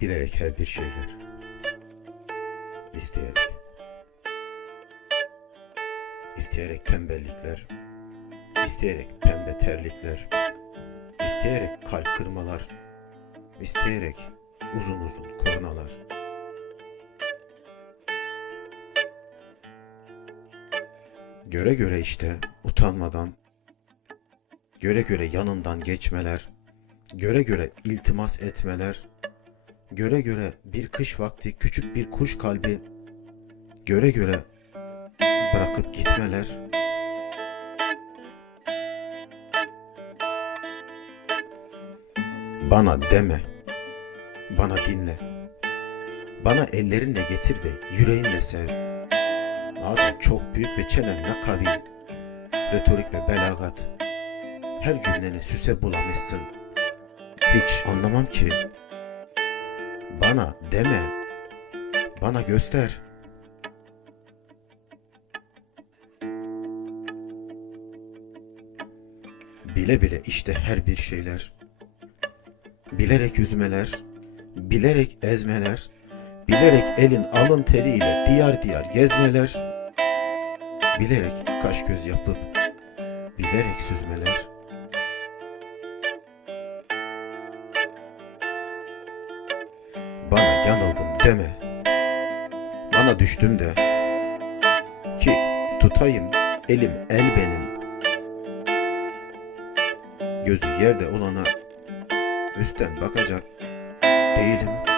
Bilerek her bir şeyler. İsteyerek. İsteyerek tembellikler. İsteyerek pembe terlikler. İsteyerek kalp kırmalar. İsteyerek uzun uzun kornalar. Göre göre işte utanmadan, göre göre yanından geçmeler, göre göre iltimas etmeler, göre göre bir kış vakti küçük bir kuş kalbi, göre göre bırakıp gitmeler, bana deme, bana dinle, bana ellerinle getir ve yüreğinle sev. Ağzın çok büyük ve çenen ne kavi, retorik ve belagat. Her cümleni süse bulamışsın. Hiç anlamam ki. Bana deme. Bana göster. Bile bile işte her bir şeyler. Bilerek üzmeler, bilerek ezmeler, bilerek elin alın teriyle diyar diyar gezmeler, bilerek kaş göz yapıp bilerek süzmeler. Deme. Bana düştüm de. Ki tutayım elim el benim. Gözü yerde olana üstten bakacak değilim.